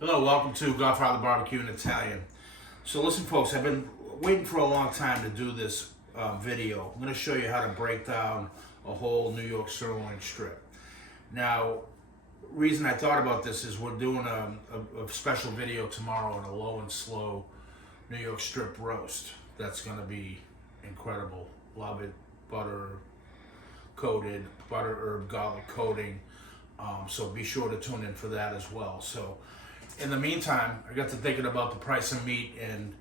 Hello, welcome to Godfather Barbecue in Italian. So listen folks, I've been waiting for a long time to do this video. I'm going to show you how to break down a whole New York sirloin strip. Now, reason I thought about this is we're doing a special video tomorrow on a low and slow New York strip roast. That's going to be incredible. Love it. Butter coated, butter herb garlic coating. So be sure to tune in for that as well. So in the meantime, I got to thinking about the price of meat and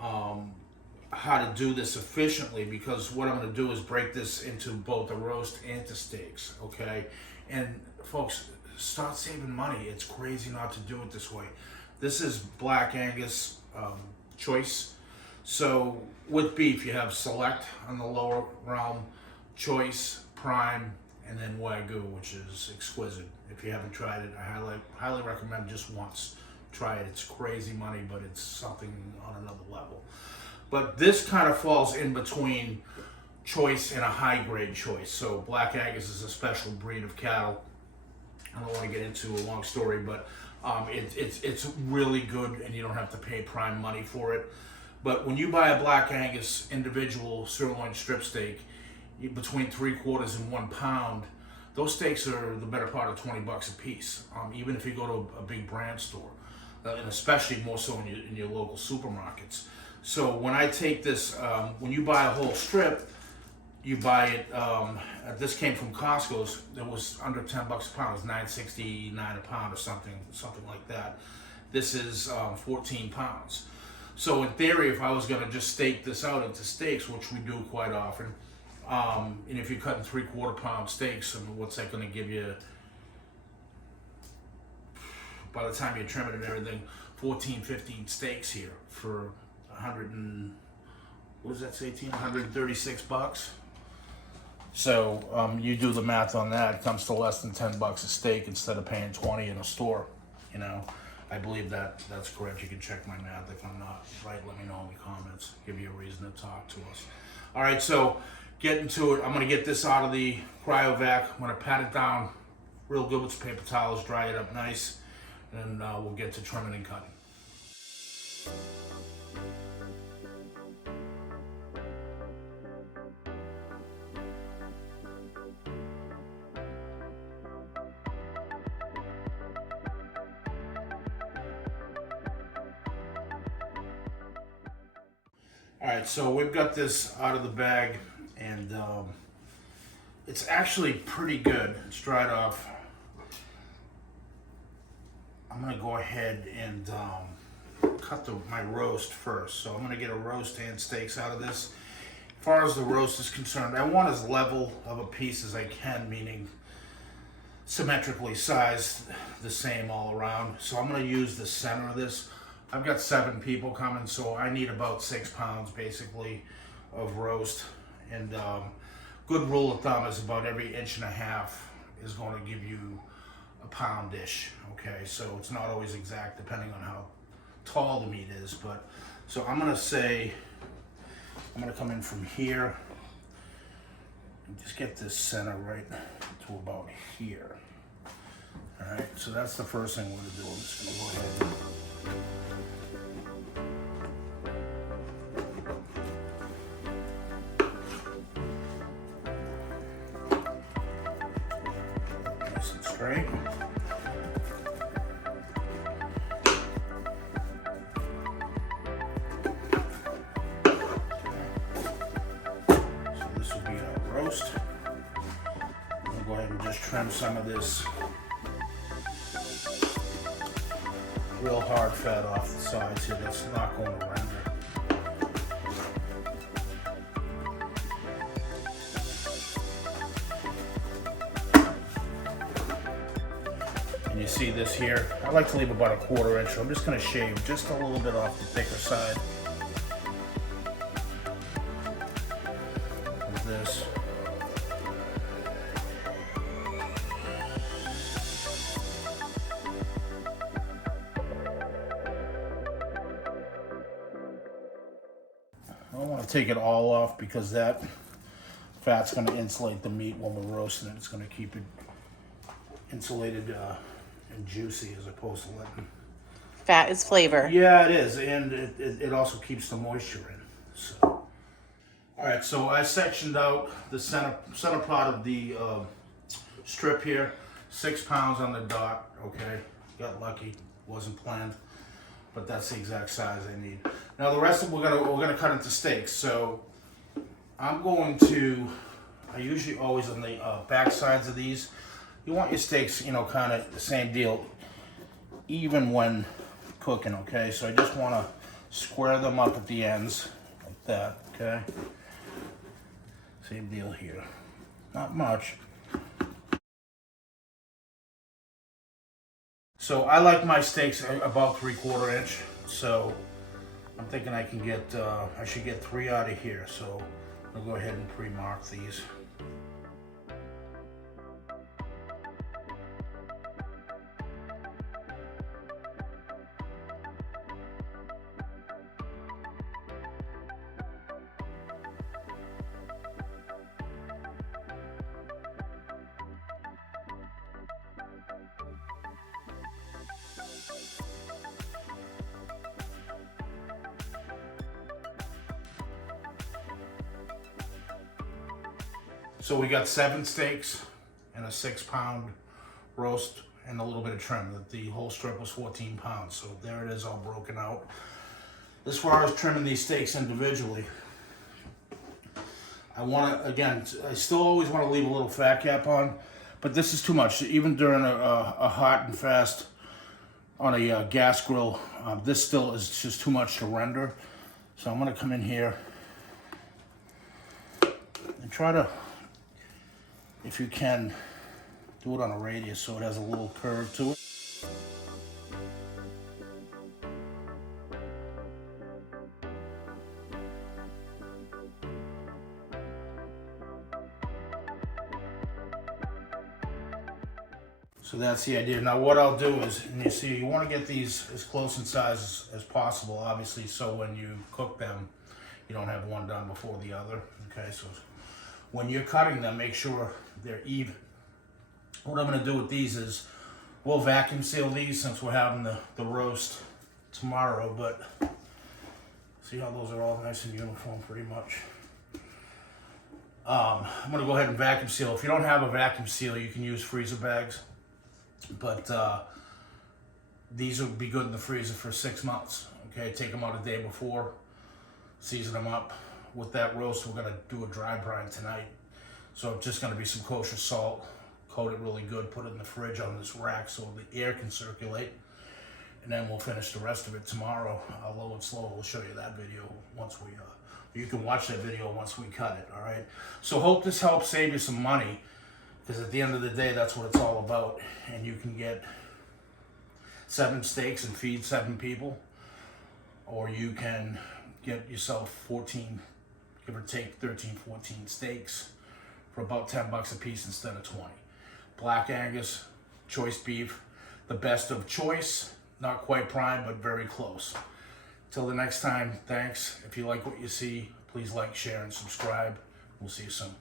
how to do this efficiently, because what I'm going to do is break this into both a roast and to steaks, okay? And folks, start saving money. It's crazy not to do it this way. This is black Angus choice. So with beef, you have select on the lower realm, choice, prime, and then Wagyu, which is exquisite. If you haven't tried it, I highly recommend just once. Try it. It's crazy money, but it's something on another level. But this kind of falls in between choice and a high-grade choice. So black Angus is a special breed of cattle. I don't want to get into a long story, but it's really good, and you don't have to pay prime money for it. But when you buy a black Angus individual sirloin strip steak, between 3/4 and 1 pound, those steaks are the better part of $20 a piece. Even if you go to a big brand store, and especially more so in your local supermarkets. So when I take this, when you buy a whole strip, you buy it. This came from Costco's. It was under $10 a pound. It was $9.69 a pound or something like that. This is 14 pounds. So in theory, if I was going to just steak this out into steaks, which we do quite often. And if you're cutting 3/4 pound steaks, I mean, what's that going to give you? By the time you trim it and everything, 14, 15 steaks here for 100 and what does that say? $136. So you do the math on that. It comes to less than $10 a steak instead of paying 20 in a store. You know, I believe that's correct. You can check my math if I'm not right. Let me know in the comments. Give you a reason to talk to us. All right, so. Get into it. I'm going to get this out of the cryovac. I'm going to pat it down real good with some paper towels, dry it up nice, and we'll get to trimming and cutting. All right, so we've got this out of the bag. And it's actually pretty good. It's dried off. I'm gonna go ahead and cut my roast first. So I'm gonna get a roast and steaks out of this. As far as the roast is concerned, I want as level of a piece as I can, meaning symmetrically sized, the same all around. So I'm gonna use the center of this. I've got 7 people coming, so I need about 6 pounds basically of roast. And good rule of thumb is about every 1.5 inches is going to give you a pound-ish. Okay, so it's not always exact depending on how tall the meat is. But so I'm going to say, I'm going to come in from here and just get this center right to about here. All right, so that's the first thing we're going to do. I'm just going to go ahead straight. So this will be our roast. I'm going to go ahead and just trim some of this real hard fat off the sides here. That's not going to render. And you see this here, I like to leave about 1/4 inch. So I'm just going to shave just a little bit off the thicker side of this. I don't want to take it all off because that fat's going to insulate the meat when we're roasting it. It's going to keep it insulated and juicy as opposed to letting Fat is flavor. Yeah, it is, and it also keeps the moisture in. So, all right, so I sectioned out the center part of the strip here, 6 pounds on the dot. Okay, got lucky, wasn't planned, but that's the exact size I need. Now the rest of we're gonna cut into steaks. So I'm going to. I usually always on the back sides of these. You want your steaks, you know, kind of the same deal, even when cooking. Okay, so I just want to square them up at the ends like that. Okay, same deal here. Not much. So I like my steaks about 3/4 inch. So I'm thinking I can get, I should get 3 out of here. So I'll go ahead and pre-mark these. So we got 7 steaks and a 6-pound roast and a little bit of trim. The whole strip was 14 pounds. So there it is, all broken out. As far as trimming these steaks individually, I want to, again, I still always want to leave a little fat cap on, but this is too much. Even during a hot and fast on a gas grill, this still is just too much to render. So I'm going to come in here and try to, if you can, do it on a radius so it has a little curve to it. So that's the idea. Now what I'll do is, and you see, you want to get these as close in size as possible, obviously, so when you cook them, you don't have one done before the other. Okay, so when you're cutting them, make sure they're even. What I'm going to do with these is, we'll vacuum seal these since we're having the roast tomorrow, but see how those are all nice and uniform pretty much. I'm going to go ahead and vacuum seal. If you don't have a vacuum seal, you can use freezer bags, but these will be good in the freezer for 6 months. Okay, take them out a day before, season them up. With that roast, we're going to do a dry brine tonight. So it's just going to be some kosher salt, coat it really good, put it in the fridge on this rack so the air can circulate, and then we'll finish the rest of it tomorrow. Low and slow, we'll show you that video once we, you can watch that video once we cut it, all right? So hope this helps save you some money, because at the end of the day, that's what it's all about. And you can get 7 steaks and feed 7 people, or you can get yourself 14, give or take 13, 14 steaks for about 10 bucks a piece instead of 20. Black Angus, choice beef, the best of choice, not quite prime, but very close. Till the next time, thanks. If you like what you see, please like, share, and subscribe. We'll see you soon.